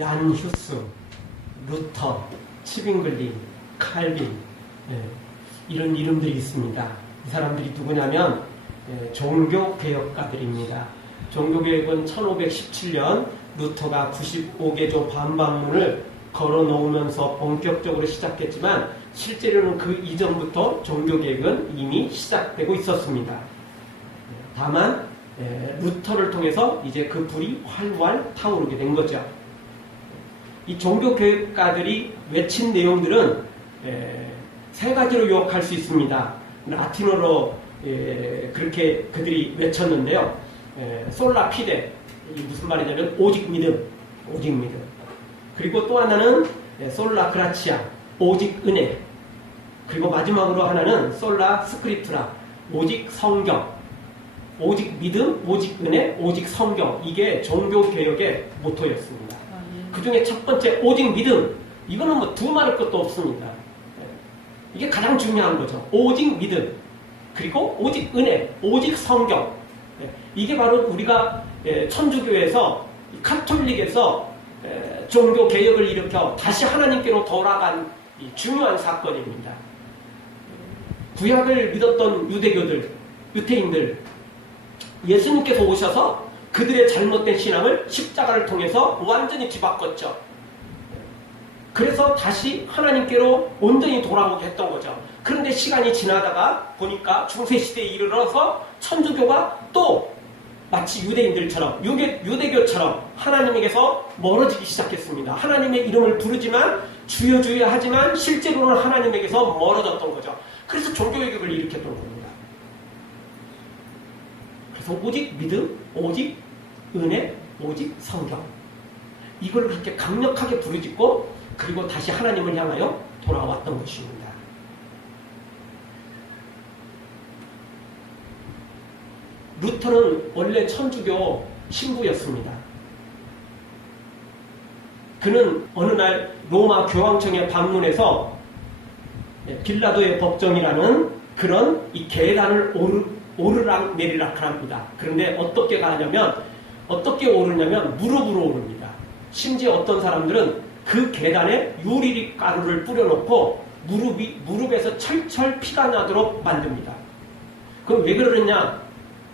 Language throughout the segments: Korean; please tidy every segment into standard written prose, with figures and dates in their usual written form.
얀 휴스, 루터, 치빙글린, 칼빈, 이런 이름들이 있습니다. 이 사람들이 누구냐면 종교개혁가들입니다. 종교개혁은 1517년 루터가 95개조 반박문을 걸어놓으면서 본격적으로 시작했지만 실제로는 그 이전부터 종교개혁은 이미 시작되고 있었습니다. 다만 루터를 통해서 이제 그 불이 활활 타오르게 된 거죠. 이 종교개혁가들이 외친 내용들은 세 가지로 요약할 수 있습니다. 라틴어로 그렇게 그들이 외쳤는데요. 솔라 피데, 무슨 말이냐면 오직 믿음, 오직 믿음. 그리고 또 하나는 솔라 그라치아, 오직 은혜. 그리고 마지막으로 하나는 솔라 스크립트라, 오직 성경. 오직 믿음, 오직 은혜, 오직 성경. 이게 종교개혁의 모토였습니다. 그 중에 첫 번째 오직 믿음. 이거는 뭐 두말할 것도 없습니다. 이게 가장 중요한 거죠. 오직 믿음. 그리고 오직 은혜, 오직 성경. 이게 바로 우리가 천주교에서 카톨릭에서 종교개혁을 일으켜 다시 하나님께로 돌아간 중요한 사건입니다. 구약을 믿었던 유대교들, 유태인들, 예수님께서 오셔서 그들의 잘못된 신앙을 십자가를 통해서 완전히 뒤바꿨죠. 그래서 다시 하나님께로 온전히 돌아오게 했던 거죠. 그런데 시간이 지나다가 보니까 중세시대에 이르러서 천주교가 또 마치 유대인들처럼, 유대교처럼 하나님에게서 멀어지기 시작했습니다. 하나님의 이름을 부르지만 주여 주여 하지만 실제로는 하나님에게서 멀어졌던 거죠. 그래서 종교개혁을 일으켰던 겁니다. 그래서 오직 믿음, 오직 은혜, 오직 성경. 이걸 그렇게 강력하게 부르짖고 그리고 다시 하나님을 향하여 돌아왔던 것입니다. 루터는 원래 천주교 신부였습니다. 그는 어느 날 로마 교황청에 방문해서 빌라도의 법정이라는 그런 이 계단을 오르락 내리락 합니다. 그런데 어떻게 가냐면, 어떻게 오르냐면 무릎으로 오릅니다. 심지어 어떤 사람들은 그 계단에 유리리 가루를 뿌려놓고 무릎에서 철철 피가 나도록 만듭니다. 그럼 왜 그러느냐?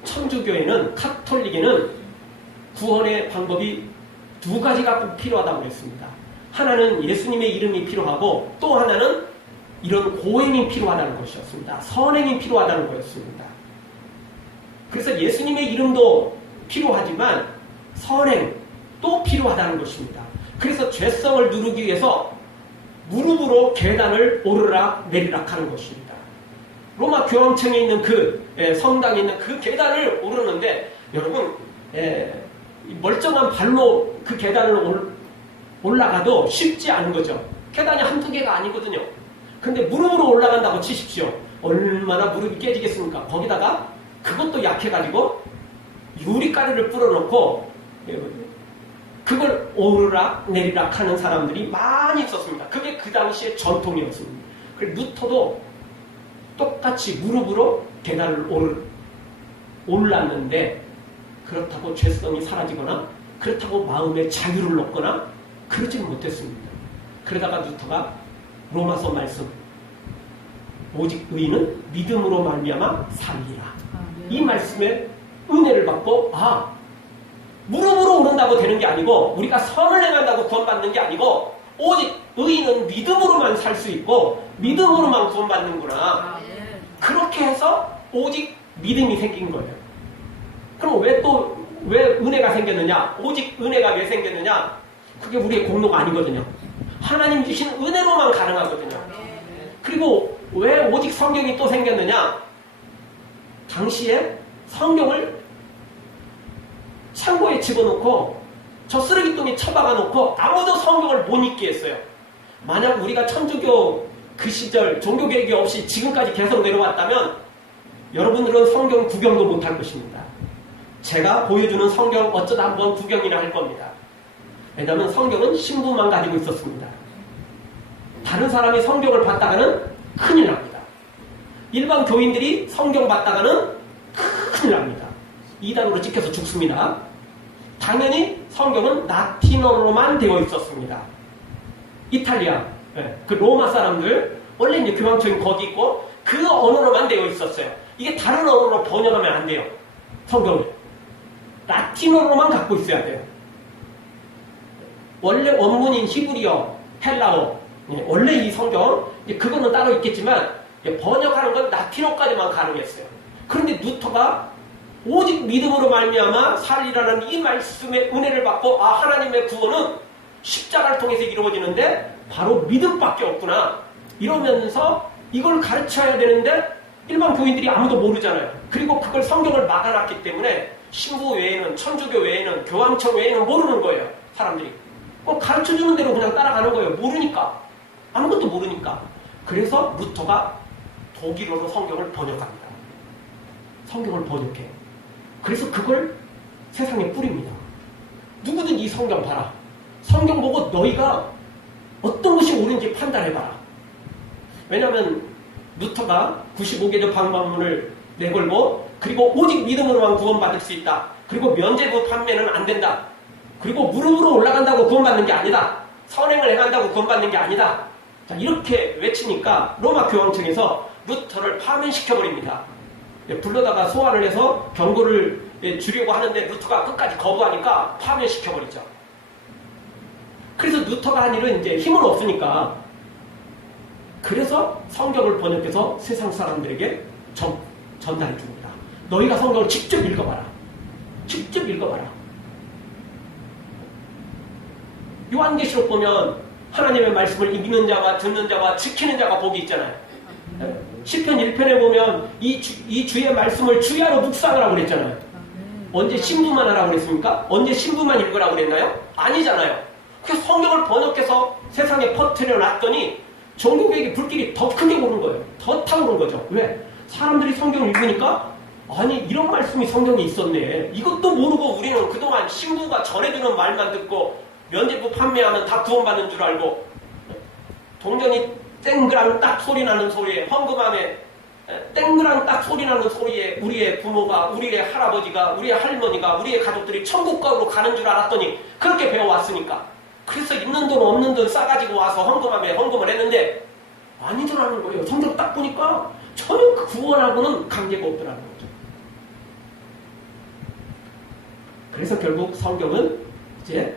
천주교에는, 카톨릭에는 구원의 방법이 두 가지가 꼭 필요하다고 했습니다. 하나는 예수님의 이름이 필요하고 또 하나는 이런 고행이 필요하다는 것이었습니다. 선행이 필요하다는 거였습니다. 그래서 예수님의 이름도 필요하지만 선행도 필요하다는 것입니다. 그래서 죄성을 누르기 위해서 무릎으로 계단을 오르락 내리락 하는 것입니다. 로마 교황청에 있는 그 성당에 있는 그 계단을 오르는데 여러분 멀쩡한 발로 그 계단을 올라가도 쉽지 않은 거죠. 계단이 한두 개가 아니거든요. 근데 무릎으로 올라간다고 치십시오. 얼마나 무릎이 깨지겠습니까? 거기다가 그것도 약해가지고 유리가루를 뿌려놓고 그걸 오르락 내리락 하는 사람들이 많이 있었습니다. 그게 그 당시의 전통이었습니다. 그리고 루터도 똑같이 무릎으로 계단을 올랐는데 그렇다고 죄성이 사라지거나 그렇다고 마음의 자유를 얻거나 그러지는 못했습니다. 그러다가 루터가 로마서 말씀 오직 의인은 믿음으로 말미암아 살리라. 이 말씀에 은혜를 받고 무릎으로 오른다고 되는 게 아니고 우리가 선을 행한다고 구원받는 게 아니고 오직 의인은 믿음으로만 살 수 있고 믿음으로만 구원받는구나. 그렇게 해서 오직 믿음이 생긴 거예요. 그럼 왜 은혜가 생겼느냐? 오직 은혜가 왜 생겼느냐? 그게 우리의 공로가 아니거든요. 하나님 주신 은혜로만 가능하거든요. 그리고 왜 오직 성경이 또 생겼느냐? 당시에 성경을 창고에 집어넣고 저 쓰레기통에 처박아 놓고 아무도 성경을 못 읽게 했어요. 만약 우리가 천주교 그 시절 종교개혁이 없이 지금까지 계속 내려왔다면 여러분들은 성경 구경도 못할 것입니다. 제가 보여주는 성경 어쩌다 한번 구경이나 할 겁니다. 왜냐하면 성경은 신부만 가지고 있었습니다. 다른 사람이 성경을 봤다가는 큰일 납니다. 일반 교인들이 성경 봤다가는 큰일 납니다. 이단으로 찍혀서 죽습니다. 당연히 성경은 라틴어로만 되어 있었습니다. 이탈리아, 그 로마 사람들, 원래 이제 교황청이 거기 있고 그 언어로만 되어 있었어요. 이게 다른 언어로 번역하면 안 돼요. 성경을. 라틴어로만 갖고 있어야 돼요. 원래 원문인 히브리어, 헬라어, 원래 이 성경, 그거는 따로 있겠지만 번역하는 건 라틴어까지만 가능했어요. 그런데 루터가 오직 믿음으로 말미암아 살리라는 이 말씀의 은혜를 받고 하나님의 구원은 십자가를 통해서 이루어지는데 바로 믿음밖에 없구나 이러면서 이걸 가르쳐야 되는데 일반 교인들이 아무도 모르잖아요. 그리고 그걸 성경을 막아놨기 때문에 신부 외에는, 천주교 외에는, 교황청 외에는 모르는 거예요. 사람들이 가르쳐주는 대로 그냥 따라가는 거예요. 모르니까, 아무것도 모르니까. 그래서 루터가 독일어로 성경을 번역합니다. 성경을 번역해요. 그래서 그걸 세상에 뿌립니다. 누구든 이 성경 봐라. 성경 보고 너희가 어떤 것이 옳은지 판단해봐라. 왜냐하면 루터가 95개조 방법문을 내걸고, 그리고 오직 믿음으로만 구원받을 수 있다. 그리고 면죄부 판매는 안 된다. 그리고 무릎으로 올라간다고 구원받는 게 아니다. 선행을 해간다고 구원받는 게 아니다. 자, 이렇게 외치니까 로마 교황청에서 루터를 파면시켜버립니다. 불러다가 소환을 해서 경고를 주려고 하는데 루터가 끝까지 거부하니까 파면시켜버리죠. 그래서 루터가 한 일은 이제 힘은 없으니까, 그래서 성경을 번역해서 세상 사람들에게 전달해 줍니다. 너희가 성경을 직접 읽어봐라. 직접 읽어봐라. 요한계시록 보면 하나님의 말씀을 읽는 자와 듣는 자와 지키는 자가 복이 있잖아요. 시편 1편에 보면 이 주의 말씀을 주야로 묵상하라고 그랬잖아요. 언제 신부만 하라고 그랬습니까? 언제 신부만 읽으라고 그랬나요? 아니잖아요. 그래서 성경을 번역해서 세상에 퍼뜨려 놨더니 종교개혁의 불길이 더 크게 오른 거예요. 더 타오른 거죠. 왜? 사람들이 성경을 읽으니까 아니 이런 말씀이 성경에 있었네. 이것도 모르고 우리는 그동안 신부가 전해주는 말만 듣고 면죄부 판매하면 다 구원받는 줄 알고, 동전이 땡그랑 딱 소리 나는 소리에, 헌금함에 땡그랑 딱 소리 나는 소리에 우리의 부모가, 우리의 할아버지가, 우리의 할머니가, 우리의 가족들이 천국가로 가는 줄 알았더니 그렇게 배워왔으니까. 그래서 있는 돈 없는 돈 싸가지고 와서 헌금함에 헌금을 했는데 아니더라는 거예요. 성경 딱 보니까 전혀 그 구원하고는 관계가 없더라는 거죠. 그래서 결국 성경은 이제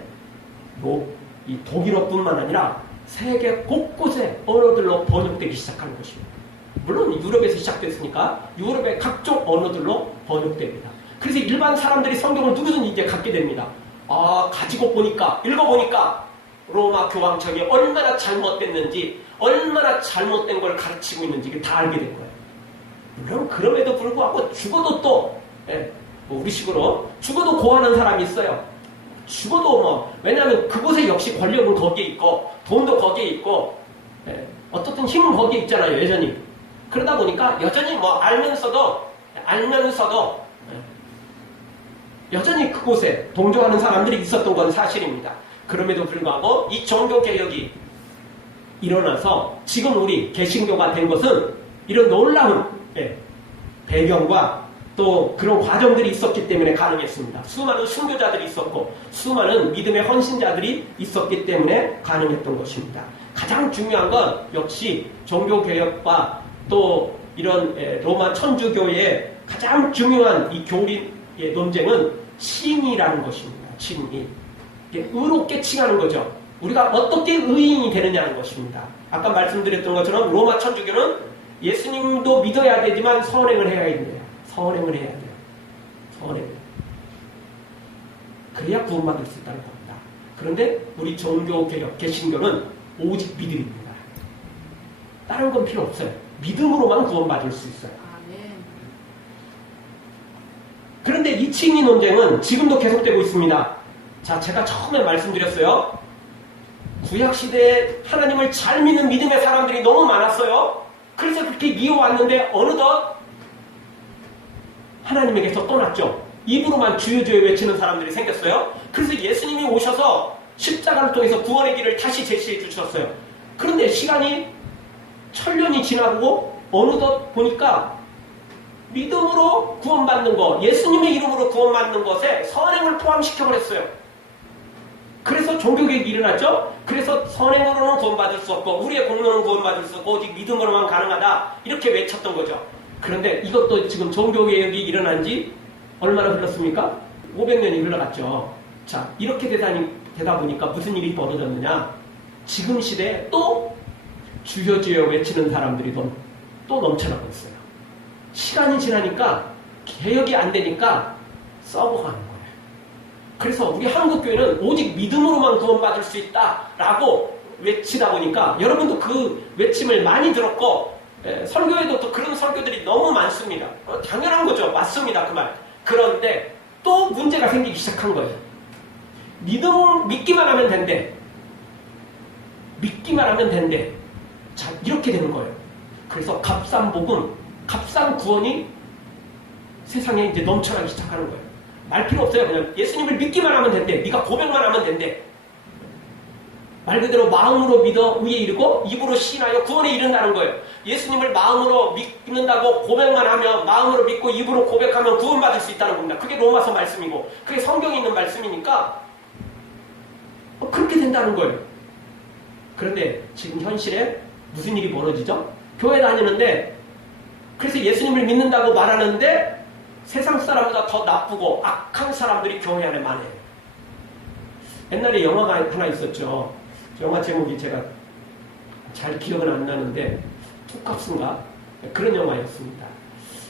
이 독일어뿐만 아니라 세계 곳곳의 언어들로 번역되기 시작하는 것입니다. 물론 유럽에서 시작됐으니까 유럽의 각종 언어들로 번역됩니다. 그래서 일반 사람들이 성경을 누구든지 이제 갖게 됩니다. 가지고 보니까, 읽어보니까 로마 교황청이 얼마나 잘못됐는지, 얼마나 잘못된 걸 가르치고 있는지 다 알게 된 거예요. 물론 그럼에도 불구하고 죽어도 또 우리식으로 죽어도 고하는 사람이 있어요. 죽어도 왜냐하면 그곳에 역시 권력은 거기에 있고 돈도 거기에 있고 어떻든 힘은 거기에 있잖아요. 여전히. 그러다 보니까 여전히 알면서도 여전히 그곳에 동조하는 사람들이 있었던 건 사실입니다. 그럼에도 불구하고 이 종교개혁이 일어나서 지금 우리 개신교가 된 것은 이런 놀라운 배경과 또 그런 과정들이 있었기 때문에 가능했습니다. 수많은 순교자들이 있었고 수많은 믿음의 헌신자들이 있었기 때문에 가능했던 것입니다. 가장 중요한 건 역시 종교개혁과 또 이런 로마 천주교의 가장 중요한 이 교리의 논쟁은 칭의라는 것입니다. 칭의. 의롭게 칭하는 거죠. 우리가 어떻게 의인이 되느냐는 것입니다. 아까 말씀드렸던 것처럼 로마 천주교는 예수님도 믿어야 되지만 선행을 해야 된대요. 선행을 해야 돼요. 선행. 그래야 구원받을 수 있다는 겁니다. 그런데 우리 종교개혁, 개신교는 오직 믿음입니다. 다른 건 필요 없어요. 믿음으로만 구원받을 수 있어요. 그런데 이 칭의 논쟁은 지금도 계속되고 있습니다. 자, 제가 처음에 말씀드렸어요. 구약시대에 하나님을 잘 믿는 믿음의 사람들이 너무 많았어요. 그래서 그렇게 미워왔는데 어느덧 하나님에게서 떠났죠. 입으로만 주여 주여 외치는 사람들이 생겼어요. 그래서 예수님이 오셔서 십자가를 통해서 구원의 길을 다시 제시해 주셨어요. 그런데 시간이 천년이 지나고 어느덧 보니까 믿음으로 구원받는 것, 예수님의 이름으로 구원받는 것에 선행을 포함시켜버렸어요. 그래서 종교개혁이 일어났죠. 그래서 선행으로는 구원받을 수 없고 우리의 공로는 구원받을 수 없고 오직 믿음으로만 가능하다 이렇게 외쳤던 거죠. 그런데 이것도 지금 종교개혁이 일어난 지 얼마나 흘렀습니까? 500년이 흘러갔죠. 자, 이렇게 되다 보니까 무슨 일이 벌어졌느냐. 지금 시대에 또 주여 주여 외치는 사람들이 또 넘쳐나고 있어요. 시간이 지나니까 개혁이 안 되니까 썩어가는 거예요. 그래서 우리 한국교회는 오직 믿음으로만 구원받을 수 있다라고 외치다 보니까 여러분도 그 외침을 많이 들었고 설교에도 또 그런 설교들이 너무 많습니다. 당연한 거죠. 맞습니다. 그 말. 그런데 또 문제가 생기기 시작한 거예요. 믿기만 하면 된대. 믿기만 하면 된대. 자, 이렇게 되는 거예요. 그래서 값싼 복음, 값싼 구원이 세상에 이제 넘쳐나기 시작하는 거예요. 말 필요 없어요. 그냥 예수님을 믿기만 하면 된대. 네가 고백만 하면 된대. 말 그대로 마음으로 믿어 의에 이르고 입으로 시인하여 구원에 이른다는 거예요. 예수님을 마음으로 믿는다고 고백만 하면 마음으로 믿고 입으로 고백하면 구원받을 수 있다는 겁니다. 그게 로마서 말씀이고 그게 성경에 있는 말씀이니까 그렇게 된다는 거예요. 그런데 지금 현실에 무슨 일이 벌어지죠? 교회 다니는데 그래서 예수님을 믿는다고 말하는데 세상 사람보다 더 나쁘고 악한 사람들이 교회 안에 많아요. 옛날에 영화가 하나 있었죠. 영화 제목이 제가 잘 기억은 안 나는데 투캅스인가? 그런 영화였습니다.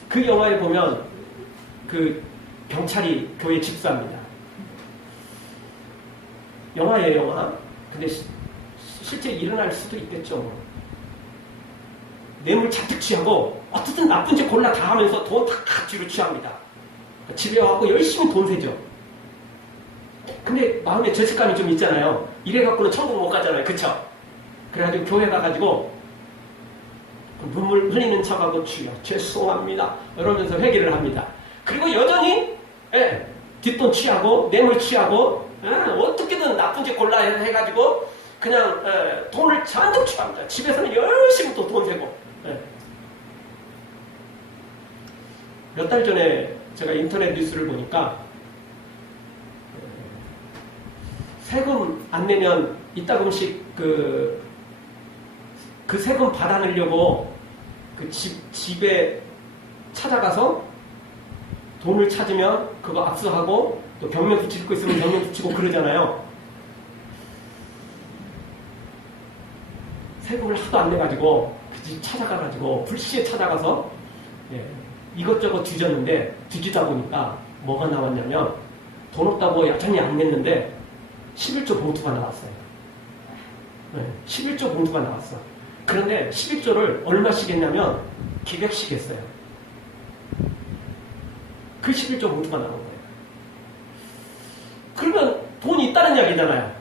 그 영화에 보면 그 경찰이 교회 집사입니다. 영화예요, 영화. 근데 실제 일어날 수도 있겠죠. 뇌물 잔뜩 취하고 어떻든 나쁜 짓 골라 다 하면서 돈 다 뒤로 취합니다. 집에 와서 열심히 돈 세죠. 근데 마음에 죄책감이 좀 있잖아요. 이래갖고는 천국 못 가잖아요. 그쵸? 그래가지고 교회 가가지고 눈물 흘리는 척하고 주여 죄송합니다 이러면서 회개를 합니다. 그리고 여전히 뒷돈 취하고 뇌물 취하고 어떻게든 나쁜 짓 골라 해가지고 그냥 돈을 잔뜩 취합니다. 집에서는 열심히 또 돈 세고. 몇 달 전에 제가 인터넷 뉴스를 보니까 세금 안 내면 이따금씩 그 세금 받아내려고 그 집에 찾아가서 돈을 찾으면 그거 압수하고 또 경매 붙일 거 있으면 경매 붙이고 그러잖아요. 세금을 하도 안 내가지고 그 집 찾아가가지고 불시에 찾아가서 이것저것 뒤지다 보니까 뭐가 나왔냐면 돈 없다고 여전히 안 냈는데 11조 봉투가 나왔어요. 11조 봉투가 나왔어. 그런데 11조를 얼마씩 했냐면 기백씩 했어요. 그 11조 봉투가 나온 거예요. 그러면 돈이 있다는 이야기잖아요.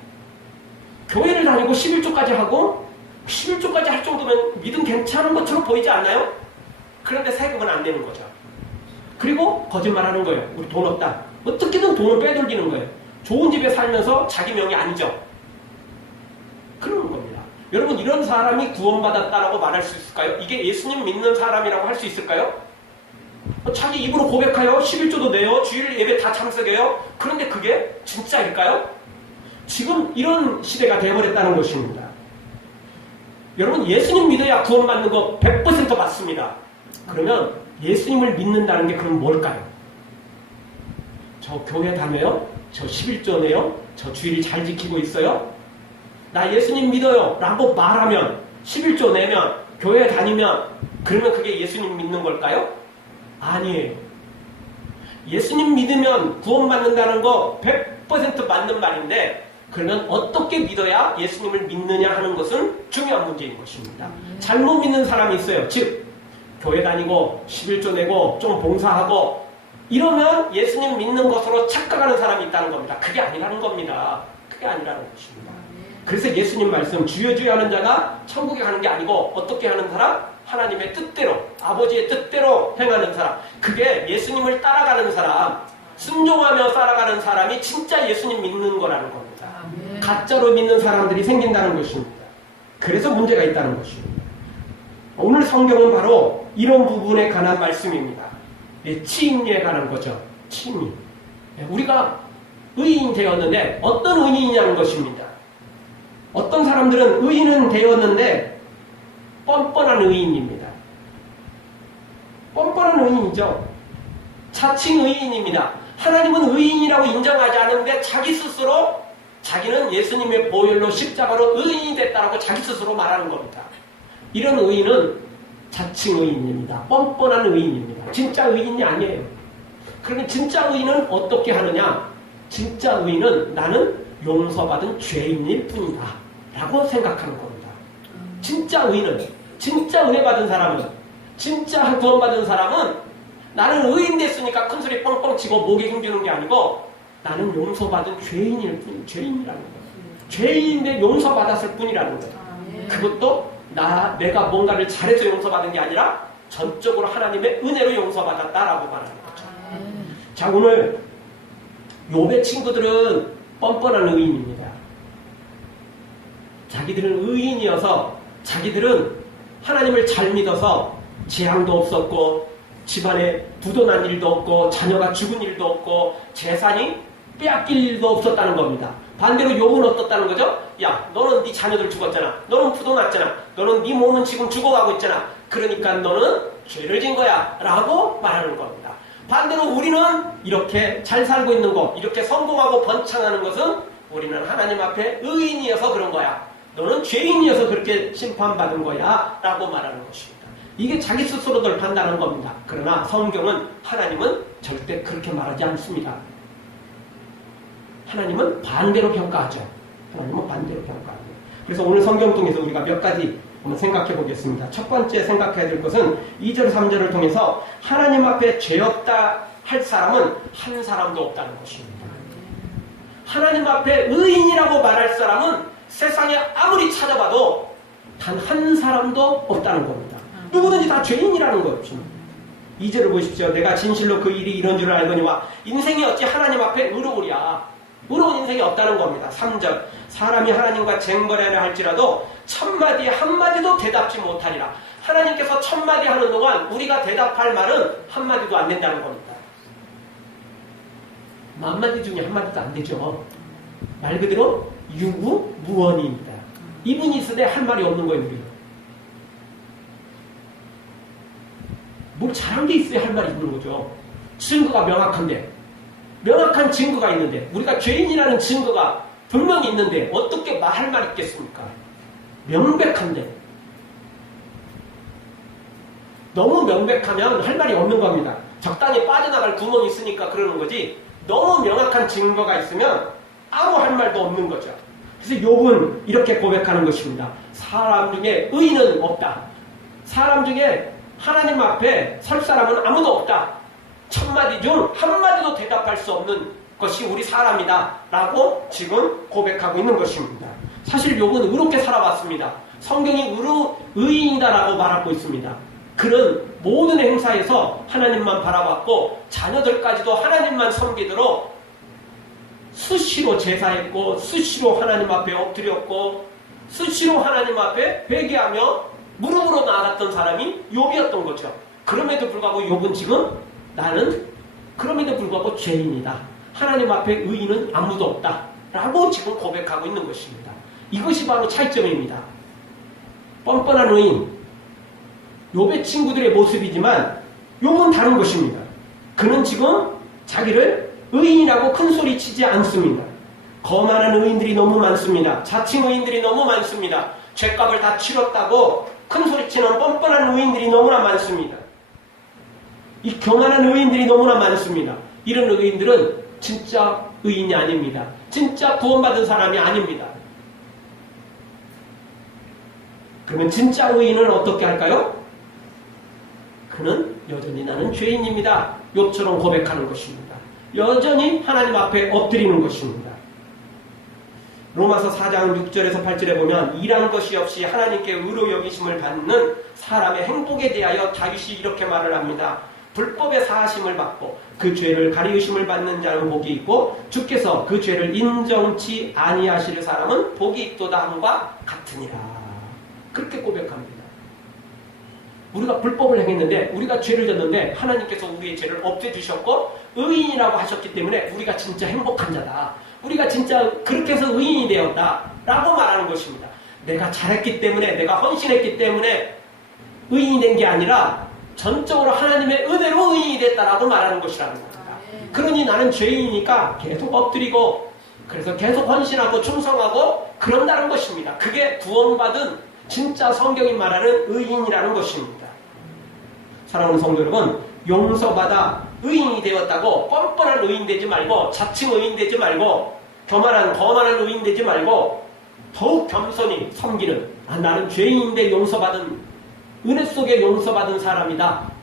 교회를 다니고 11조까지 하고 11조까지 할 정도면 믿음 괜찮은 것처럼 보이지 않나요? 그런데 세금은 안 내는 거죠. 그리고 거짓말하는 거예요. 우리 돈 없다. 어떻게든 돈을 빼돌리는 거예요. 좋은 집에 살면서 자기 명이 아니죠. 그러는 겁니다. 여러분 이런 사람이 구원받았다라고 말할 수 있을까요? 이게 예수님 믿는 사람이라고 할 수 있을까요? 자기 입으로 고백하여 11조도 내요. 주일 예배 다 참석해요. 그런데 그게 진짜일까요? 지금 이런 시대가 되어버렸다는 것입니다. 여러분 예수님 믿어야 구원받는 거 100% 맞습니다. 그러면 예수님을 믿는다는 게 그럼 뭘까요? 저 교회 다녀요? 저 11조 내요? 저 주일을 잘 지키고 있어요? 나 예수님 믿어요 라고 말하면 11조 내면 교회 다니면 그러면 그게 예수님 믿는 걸까요? 아니에요. 예수님 믿으면 구원받는다는 거 100% 맞는 말인데 그러면 어떻게 믿어야 예수님을 믿느냐 하는 것은 중요한 문제인 것입니다. 잘못 믿는 사람이 있어요. 즉 교회 다니고 11조 내고 좀 봉사하고 이러면 예수님 믿는 것으로 착각하는 사람이 있다는 겁니다. 그게 아니라는 겁니다. 그게 아니라는 것입니다. 그래서 예수님 말씀 주여 주여 하는 자가 천국에 가는 게 아니고 어떻게 하는 사람? 하나님의 뜻대로 아버지의 뜻대로 행하는 사람. 그게 예수님을 따라가는 사람, 순종하며 따라가는 사람이 진짜 예수님 믿는 거라는 겁니다. 가짜로 믿는 사람들이 생긴다는 것입니다. 그래서 문제가 있다는 것입니다. 오늘 성경은 바로 이런 부분에 관한 말씀입니다. 치임에 관한 거죠. 치임. 우리가 의인이 되었는데 어떤 의인이냐는 것입니다. 어떤 사람들은 의인은 되었는데 뻔뻔한 의인입니다. 뻔뻔한 의인이죠. 자칭 의인입니다. 하나님은 의인이라고 인정하지 않는데 자기 스스로 자기는 예수님의 보혈로 십자가로 의인이 됐다라고 자기 스스로 말하는 겁니다. 이런 의인은 자칭 의인입니다. 뻔뻔한 의인입니다. 진짜 의인이 아니에요. 그러면 진짜 의인은 어떻게 하느냐? 진짜 의인은 나는 용서받은 죄인일 뿐이다 라고 생각하는 겁니다. 진짜 의인은, 진짜 은혜 받은 사람은, 진짜 구원받은 사람은 나는 의인 됐으니까 큰소리 뻥뻥 치고 목에 힘주는 게 아니고 나는 용서받은 죄인일 뿐, 죄인이라는 거예요. 죄인인데 용서받았을 뿐이라는 거예요. 그것도 내가 뭔가를 잘해서 용서받은 게 아니라 전적으로 하나님의 은혜로 용서받았다라고 말하는 거죠. 자, 오늘 욥의 친구들은 뻔뻔한 의인입니다. 자기들은 의인이어서 자기들은 하나님을 잘 믿어서 재앙도 없었고 집안에 부도 난 일도 없고 자녀가 죽은 일도 없고 재산이 빼앗길 일도 없었다는 겁니다. 반대로 욥은 어떻다는 거죠? 야, 너는 네 자녀들 죽었잖아. 너는 부도 났잖아. 너는 네 몸은 지금 죽어가고 있잖아. 그러니까 너는 죄를 진 거야 라고 말하는 겁니다. 반대로 우리는 이렇게 잘 살고 있는 거, 이렇게 성공하고 번창하는 것은 우리는 하나님 앞에 의인이어서 그런 거야. 너는 죄인이어서 그렇게 심판받은 거야 라고 말하는 것입니다. 이게 자기 스스로들 판단하는 겁니다. 그러나 성경은, 하나님은 절대 그렇게 말하지 않습니다. 하나님은 반대로 평가하죠. 하나님은 반대로 평가하죠. 그래서 오늘 성경 통해서 우리가 몇 가지 한번 생각해 보겠습니다. 첫 번째 생각해야 될 것은 2절, 3절을 통해서 하나님 앞에 죄 없다 할 사람은 한 사람도 없다는 것입니다. 하나님 앞에 의인이라고 말할 사람은 세상에 아무리 찾아봐도 단 한 사람도 없다는 겁니다. 누구든지 다 죄인이라는 거죠. 2절을 보십시오. 내가 진실로 그 일이 이런 줄 알거니와 인생이 어찌 하나님 앞에 의로우랴. 의로운 인생이 없다는 겁니다. 3절 사람이 하나님과 쟁거래를 할지라도 천마디에 한마디도 대답지 못하리라. 하나님께서 천마디 하는 동안 우리가 대답할 말은 한마디도 안 된다는 겁니다. 만마디 중에 한마디도 안 되죠. 말 그대로 유구무원입니다. 이분이 있으되 할 말이 없는 거예요. 우리는. 뭘 잘한 게 있어야 할 말이 있는 거죠. 증거가 명확한데, 명확한 증거가 있는데, 우리가 죄인이라는 증거가 분명히 있는데 어떻게 말할 말이 있겠습니까? 명백한데, 너무 명백하면 할 말이 없는 겁니다. 적당히 빠져나갈 구멍이 있으니까 그러는 거지, 너무 명확한 증거가 있으면 아무 할 말도 없는 거죠. 그래서 욥은 이렇게 고백하는 것입니다. 사람 중에 의인은 없다. 사람 중에 하나님 앞에 설 사람은 아무도 없다. 천마디 중 한마디도 대답할 수 없는 것이 우리 사람이다 라고 지금 고백하고 있는 것입니다. 사실 욥은 의롭게 살아왔습니다. 성경이 의인이다 라고 말하고 있습니다. 그는 모든 행사에서 하나님만 바라봤고 자녀들까지도 하나님만 섬기도록 수시로 제사했고 수시로 하나님 앞에 엎드렸고 수시로 하나님 앞에 회개하며 무릎으로 나아갔던 사람이 욥이었던 거죠. 그럼에도 불구하고 욥은 지금 나는 그럼에도 불구하고 죄인이다. 하나님 앞에 의인은 아무도 없다. 라고 지금 고백하고 있는 것입니다. 이것이 바로 차이점입니다. 뻔뻔한 의인, 욥의 친구들의 모습이지만 욥은 다른 것입니다. 그는 지금 자기를 의인이라고 큰 소리 치지 않습니다. 거만한 의인들이 너무 많습니다. 자칭 의인들이 너무 많습니다. 죄값을 다 치렀다고 큰 소리치는 뻔뻔한 의인들이 너무나 많습니다. 이 교만한 의인들이 너무나 많습니다. 이런 의인들은 진짜 의인이 아닙니다. 진짜 구원받은 사람이 아닙니다. 그러면 진짜 의인은 어떻게 할까요? 그는 여전히 나는 죄인입니다. 욥처럼 고백하는 것입니다. 여전히 하나님 앞에 엎드리는 것입니다. 로마서 4장 6절에서 8절에 보면 일한 것이 없이 하나님께 의로 여기심을 받는 사람의 행복에 대하여 다윗이 이렇게 말을 합니다. 불법의 사하심을 받고 그 죄를 가리우심을 받는 자는 복이 있고 주께서 그 죄를 인정치 아니하실 사람은 복이 있도다 함과 같으니라. 그렇게 고백합니다. 우리가 불법을 행했는데, 우리가 죄를 졌는데 하나님께서 우리의 죄를 없애주셨고 의인이라고 하셨기 때문에 우리가 진짜 행복한 자다. 우리가 진짜 그렇게 해서 의인이 되었다 라고 말하는 것입니다. 내가 잘했기 때문에, 내가 헌신했기 때문에 의인이 된 게 아니라 전적으로 하나님의 은혜로 의인이 됐다라고 말하는 것이라는 겁니다. 그러니 나는 죄인이니까 계속 엎드리고, 그래서 계속 헌신하고 충성하고 그런다는 것입니다. 그게 구원받은 진짜 성경이 말하는 의인이라는 것입니다. 사랑하는 성도 여러분, 용서받아 의인이 되었다고 뻔뻔한 의인 되지 말고, 자칭 의인 되지 말고, 거만한 의인 되지 말고, 더욱 겸손히 섬기는, 나는 죄인인데 용서받은, 은혜 속에 용서받은 사람이다.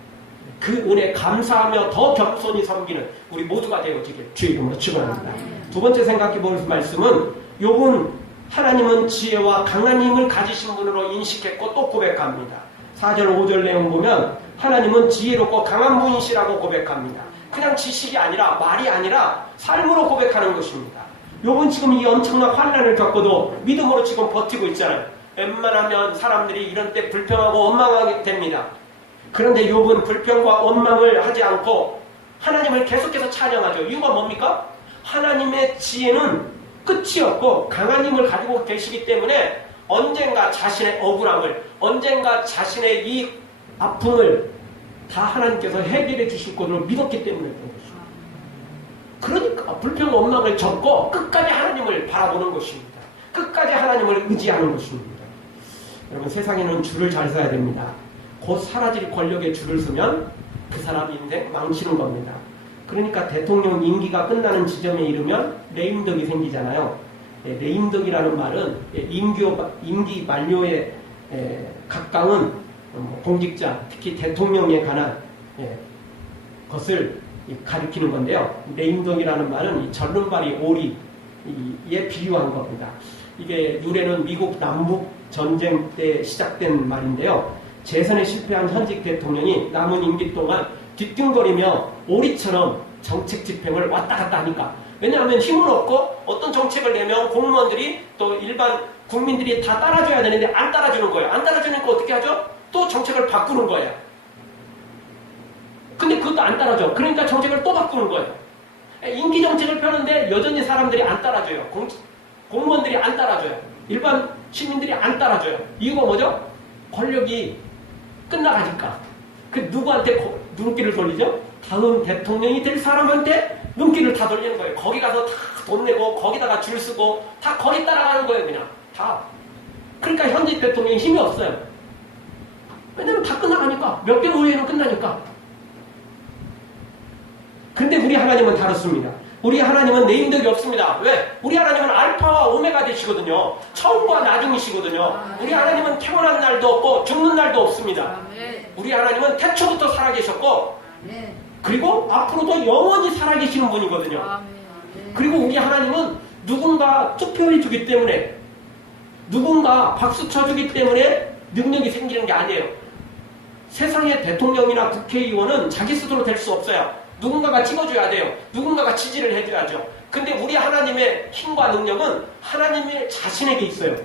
그 은혜 감사하며 더 겸손히 섬기는 우리 모두가 되어지길 주의 이름으로 축원합니다. 두 번째 생각해 볼 말씀은, 욥은 하나님은 지혜와 강한 힘을 가지신 분으로 인식했고 또 고백합니다. 4절 5절 내용 보면 하나님은 지혜롭고 강한 분이시라고 고백합니다. 그냥 지식이 아니라, 말이 아니라 삶으로 고백하는 것입니다. 욥은 지금 이 엄청난 환난을 겪어도 믿음으로 지금 버티고 있잖아요. 웬만하면 사람들이 이런 때 불평하고 원망하게 됩니다. 그런데 욥은 불평과 원망을 하지 않고 하나님을 계속해서 찬양하죠. 이유가 뭡니까? 하나님의 지혜는 끝이 없고 강한 힘을 가지고 계시기 때문에 언젠가 자신의 억울함을, 언젠가 자신의 이 아픔을 다 하나님께서 해결해 주실 것을 믿었기 때문에 그런 것입니다. 그러니까 불평 원망을 접고 끝까지 하나님을 바라보는 것입니다. 끝까지 하나님을 의지하는 것입니다. 여러분, 세상에는 줄을 잘 서야 됩니다. 곧 사라질 권력에 줄을 서면 그 사람 인생 망치는 겁니다. 그러니까 대통령 임기가 끝나는 지점에 이르면 레임덕이 생기잖아요. 레임덕이라는 말은 임기 만료에 가까운 공직자, 특히 대통령에 관한 것을 가리키는 건데요. 레임덕이라는 말은 이 절름발이 오리에 비유한 겁니다. 이게 유래는 미국 남북 전쟁 때 시작된 말인데요. 재선에 실패한 현직 대통령이 남은 임기 동안 뒤뚱거리며 오리처럼 정책 집행을 왔다 갔다 하니까, 왜냐하면 힘은 없고 어떤 정책을 내면 공무원들이 또 일반 국민들이 다 따라줘야 되는데 안 따라주는 거예요. 안 따라주니까 어떻게 하죠? 또 정책을 바꾸는 거예요. 근데 그것도 안 따라줘. 그러니까 정책을 또 바꾸는 거예요. 인기 정책을 펴는데 여전히 사람들이 안 따라줘요. 공무원들이 안 따라줘요. 일반 시민들이 안 따라줘요. 이유가 뭐죠? 권력이 끝나가니까. 그 누구한테 눈길을 돌리죠? 다음 대통령이 될 사람한테 눈길을 다 돌리는 거예요. 거기 가서 다 돈 내고 거기다가 줄 쓰고 다 거기 따라가는 거예요. 그냥 다. 그러니까 현직 대통령이 힘이 없어요. 왜냐면 다 끝나가니까. 몇 개월 후에는 끝나니까. 근데 우리 하나님은 다릅니다. 우리 하나님은 내임덕이 없습니다. 왜? 우리 하나님은 알파와 오메가 되시거든요. 처음과 나중이시거든요. 우리 하나님은 태어난 날도 없고 죽는 날도 없습니다. 우리 하나님은 태초부터 살아계셨고, 그리고 앞으로도 영원히 살아계시는 분이거든요. 그리고 우리 하나님은 누군가 투표해 주기 때문에, 누군가 박수 쳐주기 때문에 능력이 생기는 게 아니에요. 세상의 대통령이나 국회의원은 자기 스스로 될 수 없어요. 누군가가 찍어줘야 돼요. 누군가가 지지를 해줘야죠. 근데 우리 하나님의 힘과 능력은 하나님의 자신에게 있어요.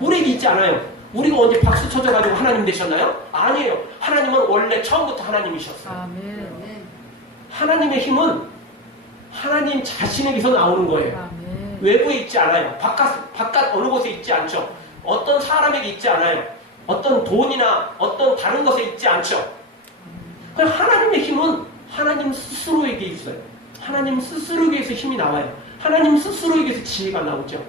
우리에게 있지 않아요. 우리가 언제 박수 쳐줘가지고 하나님 되셨나요? 아니에요. 하나님은 원래 처음부터 하나님이셨어요. 하나님의 힘은 하나님 자신에게서 나오는 거예요. 외부에 있지 않아요. 바깥 어느 곳에 있지 않죠. 어떤 사람에게 있지 않아요. 어떤 돈이나 어떤 다른 것에 있지 않죠. 하나님의 힘은 하나님 스스로에게 있어요. 하나님 스스로에게서 힘이 나와요. 하나님 스스로에게서 지혜가 나오죠.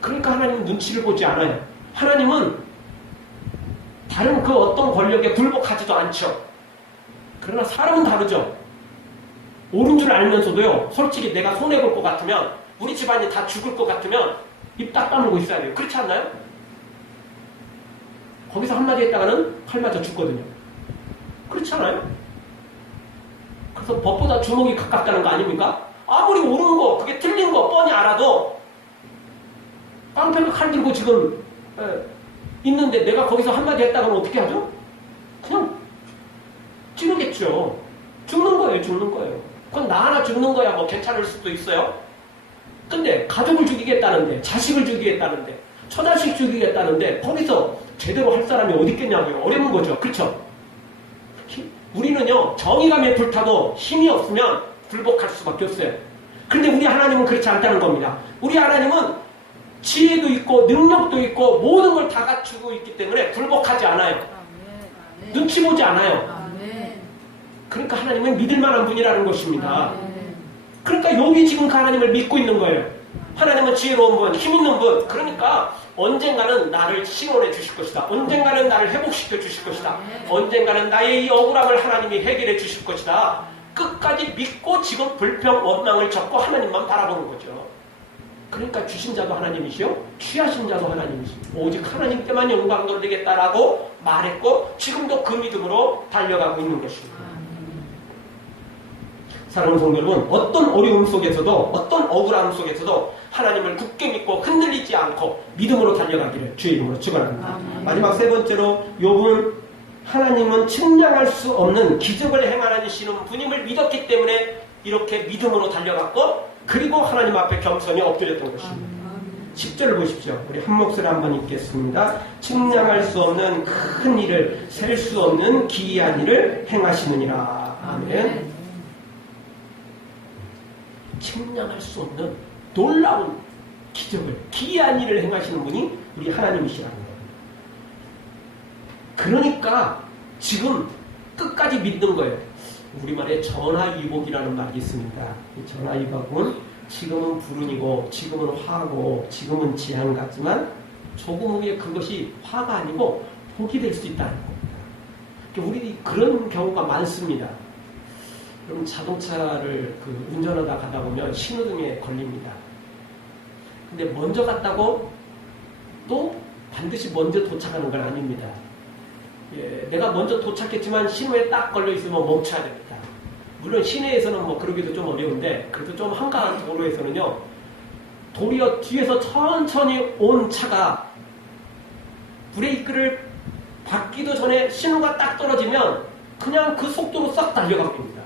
그러니까 하나님은 눈치를 보지 않아요. 하나님은 다른 그 어떤 권력에 굴복하지도 않죠. 그러나 사람은 다르죠. 옳은 줄 알면서도요, 솔직히 내가 손해볼 것 같으면, 우리 집안이 다 죽을 것 같으면 입 딱 다물고 있어야 돼요. 그렇지 않나요? 거기서 한마디 했다가는 칼 맞아 죽거든요. 그렇지 않아요? 그래서 법보다 주먹이 가깝다는 거 아닙니까? 아무리 옳은 거, 그게 틀린 거 뻔히 알아도 깡패가 칼 들고 지금 있는데 내가 거기서 한마디 했다가는 어떻게 하죠? 그냥 찌르겠죠. 죽는 거예요, 죽는 거예요. 그건 나 하나 죽는 거야 뭐 괜찮을 수도 있어요. 근데 가족을 죽이겠다는데, 자식을 죽이겠다는데, 처자식 죽이겠다는데 거기서 제대로 할 사람이 어디 있겠냐고요. 어려운 거죠. 그렇죠? 우리는요, 정의감에 불타도 힘이 없으면 굴복할 수밖에 없어요. 그런데 우리 하나님은 그렇지 않다는 겁니다. 우리 하나님은 지혜도 있고 능력도 있고 모든 걸 다 갖추고 있기 때문에 굴복하지 않아요. 아멘. 눈치 보지 않아요. 아멘. 그러니까 하나님은 믿을 만한 분이라는 것입니다. 아멘. 그러니까 욥이 지금 그 하나님을 믿고 있는 거예요. 하나님은 지혜로운 분, 힘 있는 분. 그러니까 언젠가는 나를 신원해 주실 것이다. 언젠가는 나를 회복시켜 주실 것이다. 언젠가는 나의 이 억울함을 하나님이 해결해 주실 것이다. 끝까지 믿고 지금 불평, 원망을 접고 하나님만 바라보는 거죠. 그러니까 주신 자도 하나님이시요, 취하신 자도 하나님이시요. 오직 하나님 때만 영광 돌리겠다라고 말했고 지금도 그 믿음으로 달려가고 있는 것입니다. 사랑하는 성도 여러분, 어떤 어려움 속에서도 어떤 억울함 속에서도 하나님을 굳게 믿고 흔들리지 않고 믿음으로 달려가기를 주의 이름으로 축원합니다. 마지막 세 번째로 욥은 하나님은 측량할 수 없는 기적을 행하시는 분임을 믿었기 때문에 이렇게 믿음으로 달려갔고 그리고 하나님 앞에 겸손히 엎드렸던 것입니다. 10절을 보십시오. 우리 한 목소리 한번 읽겠습니다. 측량할 수 없는 큰 일을 셀 수 없는 기이한 일을 행하시느니라. 아멘. 측량할 수 없는 놀라운 기적을, 기이한 일을 행하시는 분이 우리 하나님이시라는 거예요. 그러니까 지금 끝까지 믿는 거예요. 우리말에 전화위복이라는 말이 있습니다. 이 전화위복은 지금은 불운이고 지금은 화고 지금은 재앙 같지만 조금 후에 그것이 화가 아니고 복이 될 수 있다는 겁니다. 우리 그런 경우가 많습니다. 그럼 자동차를 운전하다 가다 보면 신호등에 걸립니다. 근데 먼저 갔다고 또 반드시 먼저 도착하는 건 아닙니다. 예, 내가 먼저 도착했지만 신호에 딱 걸려 있으면 멈춰야 됩니다. 물론 시내에서는 뭐 그러기도 좀 어려운데 그래도 좀 한가한 도로에서는요, 도리어 뒤에서 천천히 온 차가 브레이크를 밟기도 전에 신호가 딱 떨어지면 그냥 그 속도로 싹 달려갑니다.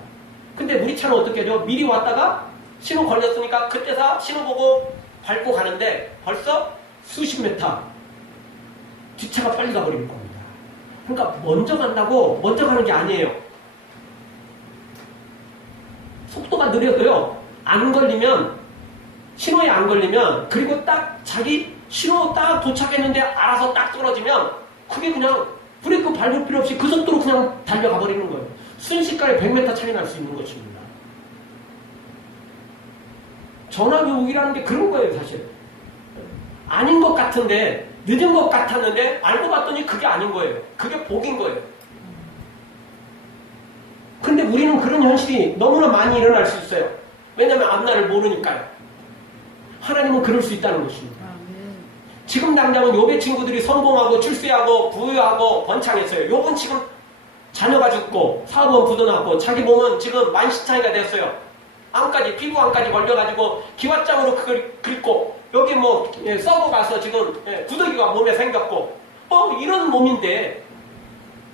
근데 우리 차는 어떻게 하죠? 미리 왔다가 신호 걸렸으니까 그때서 신호 보고 밟고 가는데 벌써 수십 메타 뒷차가 빨리 가버리는 겁니다. 그러니까 먼저 간다고 먼저 가는 게 아니에요. 속도가 느려도요, 안 걸리면, 신호에 안 걸리면, 그리고 딱 자기 신호 딱 도착했는데 알아서 딱 떨어지면 그게 그냥 브레이크 밟을 필요 없이 그 속도로 그냥 달려가 버리는 거예요. 순식간에 100m 차이 날 수 있는 것입니다. 전화교육이라는 게 그런 거예요, 사실. 아닌 것 같은데, 늦은 것 같았는데 알고 봤더니 그게 아닌 거예요. 그게 복인 거예요. 근데 우리는 그런 현실이 너무나 많이 일어날 수 있어요. 왜냐하면 앞날을 모르니까요. 하나님은 그럴 수 있다는 것입니다. 지금 당장은 욥의 친구들이 성공하고 출세하고 부유하고 번창했어요. 욥은 지금 자녀가 죽고 사업은 부도났고 자기 몸은 지금 만신창이가 됐어요. 암까지, 피부암까지 걸려가지고 기왓장으로 그걸 긁고 여기 뭐 썩어가서 지금 구더기가 몸에 생겼고 이런 몸인데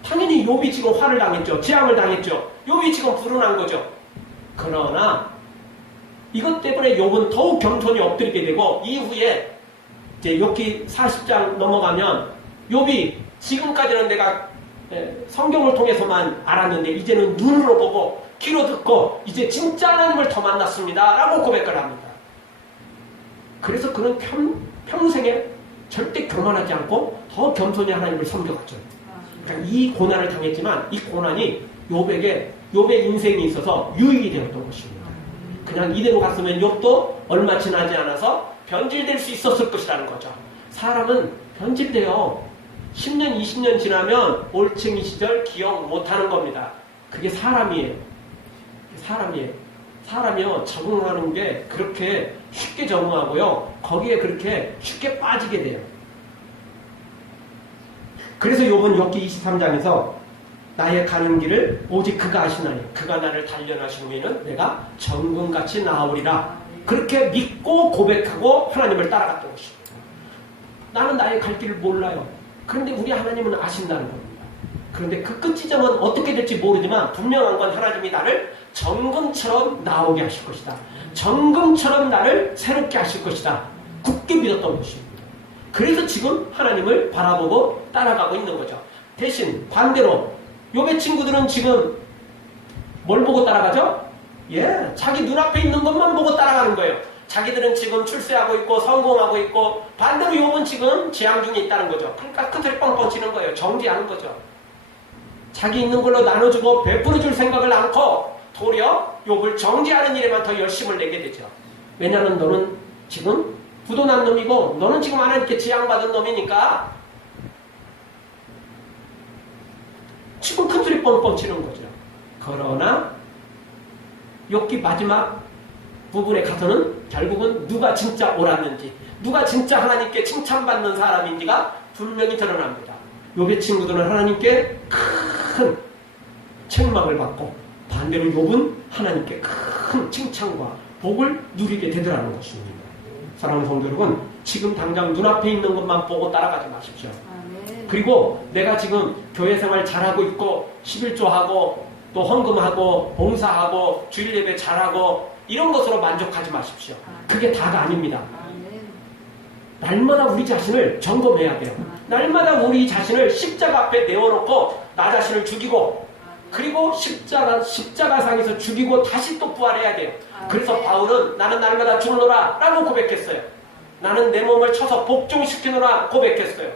당연히 욥이 지금 화를 당했죠. 재앙을 당했죠. 욥이 지금 불운한 거죠. 그러나 이것 때문에 욥은 더욱 겸손히 엎드리게 되고 이후에 이제 욥기 40장 넘어가면 욥이 지금까지는 내가 성경을 통해서만 알았는데 이제는 눈으로 보고 귀로 듣고 이제 진짜 하나님을 더 만났습니다 라고 고백을 합니다. 그래서 그는 평생에 절대 교만하지 않고 더 겸손히 하나님을 섬겨갔죠. 그러니까 이 고난을 당했지만 이 고난이 욥의 인생에 있어서 유익이 되었던 것입니다. 그냥 이대로 갔으면 욥도 얼마 지나지 않아서 변질될 수 있었을 것이라는 거죠. 사람은 변질돼요. 10년, 20년 지나면 올챙이 시절 기억 못하는 겁니다. 그게 사람이에요. 사람이요, 적응하는 게 그렇게 쉽게 적응하고요, 거기에 그렇게 쉽게 빠지게 돼요. 그래서 욥은 욥기 23장에서 나의 가는 길을 오직 그가 아시나니 그가 나를 단련하신 후에는 내가 정금같이 나으리라. 그렇게 믿고 고백하고 하나님을 따라갔던 것입니다. 나는 나의 갈 길을 몰라요. 그런데 우리 하나님은 아신다는 겁니다. 그런데 그 끝 지점은 어떻게 될지 모르지만 분명한 건 하나님이 나를 정금처럼 나오게 하실 것이다. 정금처럼 나를 새롭게 하실 것이다. 굳게 믿었던 것입니다. 그래서 지금 하나님을 바라보고 따라가고 있는 거죠. 대신 반대로 요배 친구들은 지금 뭘 보고 따라가죠? 예, 자기 눈앞에 있는 것만 보고 따라가는 거예요. 자기들은 지금 출세하고 있고 성공하고 있고 반대로 욥은 지금 재앙 중에 있다는 거죠. 그러니까 큰소리 뻥뻥 치는 거예요. 정지하는 거죠. 자기 있는 걸로 나눠주고 베풀어줄 생각을 않고 도리어 욥을 정지하는 일에만 더 열심을 내게 되죠. 왜냐하면 너는 지금 부도난 놈이고 너는 지금 하나님께 지향받은 놈이니까 지금 큰소리 뻥뻥 치는 거죠. 그러나 욥기 마지막 부분에 가서는 결국은 누가 진짜 옳았는지 누가 진짜 하나님께 칭찬받는 사람인지가 분명히 드러납니다. 욥의 친구들은 하나님께 큰 책망을 받고 반대로 욥은 하나님께 큰 칭찬과 복을 누리게 되더라는 것입니다. 사랑하는 성도 여러분, 지금 당장 눈앞에 있는 것만 보고 따라가지 마십시오. 그리고 내가 지금 교회 생활 잘하고 있고 11조하고 또 헌금하고 봉사하고 주일 예배 잘하고 이런 것으로 만족하지 마십시오. 그게 다가 아닙니다. 날마다 우리 자신을 점검해야 돼요. 날마다 우리 자신을 십자가 앞에 내어놓고 나 자신을 죽이고 그리고 십자가상에서 죽이고 다시 또 부활해야 돼요. 그래서 바울은 나는 날마다 죽노라 라고 고백했어요. 나는 내 몸을 쳐서 복종시키노라 고백했어요.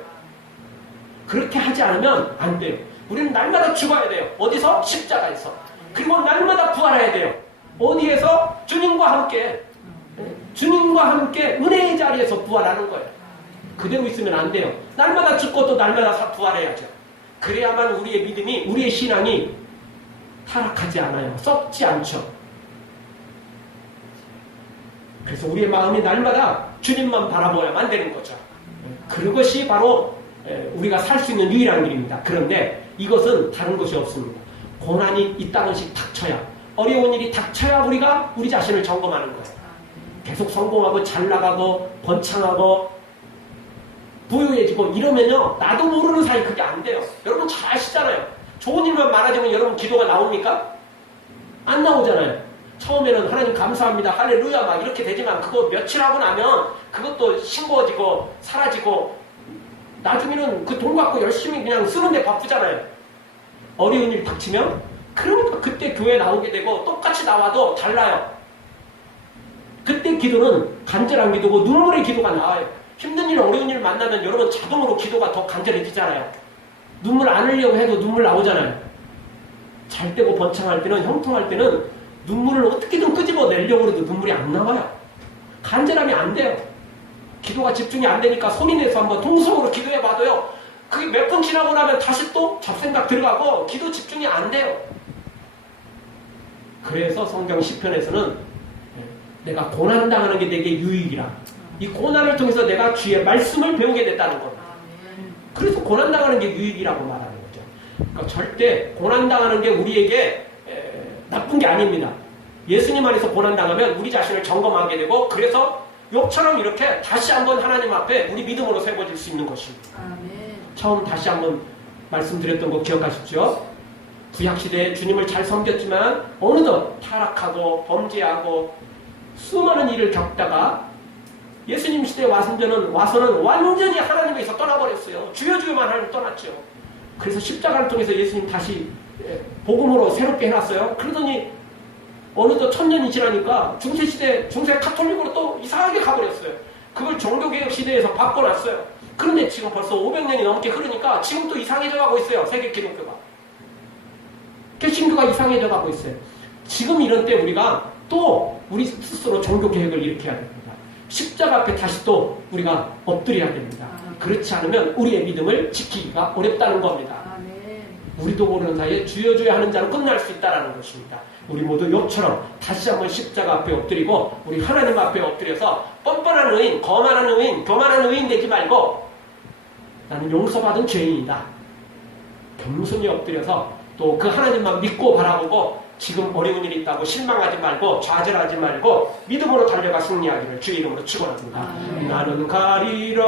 그렇게 하지 않으면 안 돼요. 우리는 날마다 죽어야 돼요. 어디서? 십자가에서. 그리고 날마다 부활해야 돼요. 어디에서? 주님과 함께. 주님과 함께 은혜의 자리에서 부활하는 거예요. 그대로 있으면 안 돼요. 날마다 죽고 또 날마다 부활해야죠. 그래야만 우리의 믿음이, 우리의 신앙이 타락하지 않아요. 썩지 않죠. 그래서 우리의 마음이 날마다 주님만 바라보아야만 되는 거죠. 그것이 바로 우리가 살 수 있는 유일한 길입니다. 그런데 이것은 다른 것이 없습니다. 고난이 이따금씩 닥쳐야, 어려운 일이 닥쳐야 우리가 우리 자신을 점검하는 거예요. 계속 성공하고 잘 나가고 번창하고 부유해지고 이러면요, 나도 모르는 사이 그게 안 돼요. 여러분 잘 아시잖아요. 좋은 일만 많아지면 여러분 기도가 나옵니까? 안 나오잖아요. 처음에는 하나님 감사합니다, 할렐루야 막 이렇게 되지만 그거 며칠 하고 나면 그것도 싱거워지고 사라지고 나중에는 그 돈 갖고 열심히 그냥 쓰는데 바쁘잖아요. 어려운 일 닥치면 그러니까 그때 교회 나오게 되고 똑같이 나와도 달라요. 그때 기도는 간절한 기도고 눈물의 기도가 나와요. 힘든 일, 어려운 일 만나면 여러분 자동으로 기도가 더 간절해지잖아요. 눈물 안 흘려고 해도 눈물 나오잖아요. 잘 때고 번창할 때는, 형통할 때는 눈물을 어떻게든 끄집어내려고 해도 눈물이 안 나와요. 간절함이 안 돼요. 기도가 집중이 안 되니까 소리 내서 한번 통성으로 기도해봐도요, 그게 몇 분 지나고 나면 다시 또 잡생각 들어가고 기도 집중이 안 돼요. 그래서 성경 시편에서는 내가 고난당하는 게 내게 유익이라. 이 고난을 통해서 내가 주의 말씀을 배우게 됐다는 겁니다. 그래서 고난당하는 게 유익이라고 말하는 거죠. 그러니까 절대 고난당하는 게 우리에게 나쁜 게 아닙니다. 예수님 안에서 고난당하면 우리 자신을 점검하게 되고, 그래서 욥처럼 이렇게 다시 한번 하나님 앞에 우리 믿음으로 세워질 수 있는 것입니다. 처음 다시 한번 말씀드렸던 거 기억하십시오? 구약시대에 주님을 잘 섬겼지만 어느덧 타락하고 범죄하고 수많은 일을 겪다가 예수님 시대에 와서는 완전히 하나님에서 떠나버렸어요. 주여주여만 하나님 떠났죠. 그래서 십자가를 통해서 예수님 다시 복음으로 새롭게 해놨어요. 그러더니 어느덧 1000년이 지나니까 중세시대, 중세 카톨릭으로 또 이상하게 가버렸어요. 그걸 종교개혁 시대에서 바꿔놨어요. 그런데 지금 벌써 500년이 넘게 흐르니까 지금 또 이상해져 가고 있어요. 세계 기독교가. 개신교가 이상해져 가고 있어요. 지금 이런 때 우리가 또 우리 스스로 종교개혁을 일으켜야 됩니다. 십자가 앞에 다시 또 우리가 엎드려야 됩니다. 그렇지 않으면 우리의 믿음을 지키기가 어렵다는 겁니다. 우리도 모르는 사이에 주여 주여 하는 자로 끝날 수 있다는 것입니다. 우리 모두 욥처럼 다시 한번 십자가 앞에 엎드리고 우리 하나님 앞에 엎드려서 뻔뻔한 의인, 거만한 의인, 교만한 의인 되지 말고 나는 용서받은 죄인이다. 겸손히 엎드려서 또 그 하나님만 믿고 바라보고 지금 어려운 일이 있다고 실망하지 말고 좌절하지 말고 믿음으로 달려가 승리하기를 주의 이름으로 축원합니다. 나는 가리라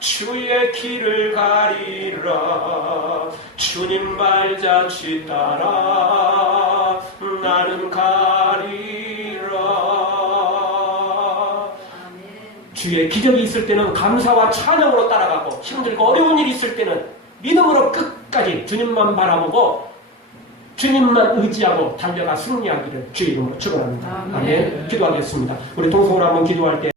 주의 길을 가리라 주님 발자취 따라 나는 가리라. 주의 기적이 있을 때는 감사와 찬양으로 따라가고 힘들고 어려운 일이 있을 때는 믿음으로 끝까지 끝까지 주님만 바라보고 주님만 의지하고 달려가 승리하기를 주의 이름으로 축원합니다. 아멘. 기도하겠습니다. 우리 동성으로 한번 기도할 때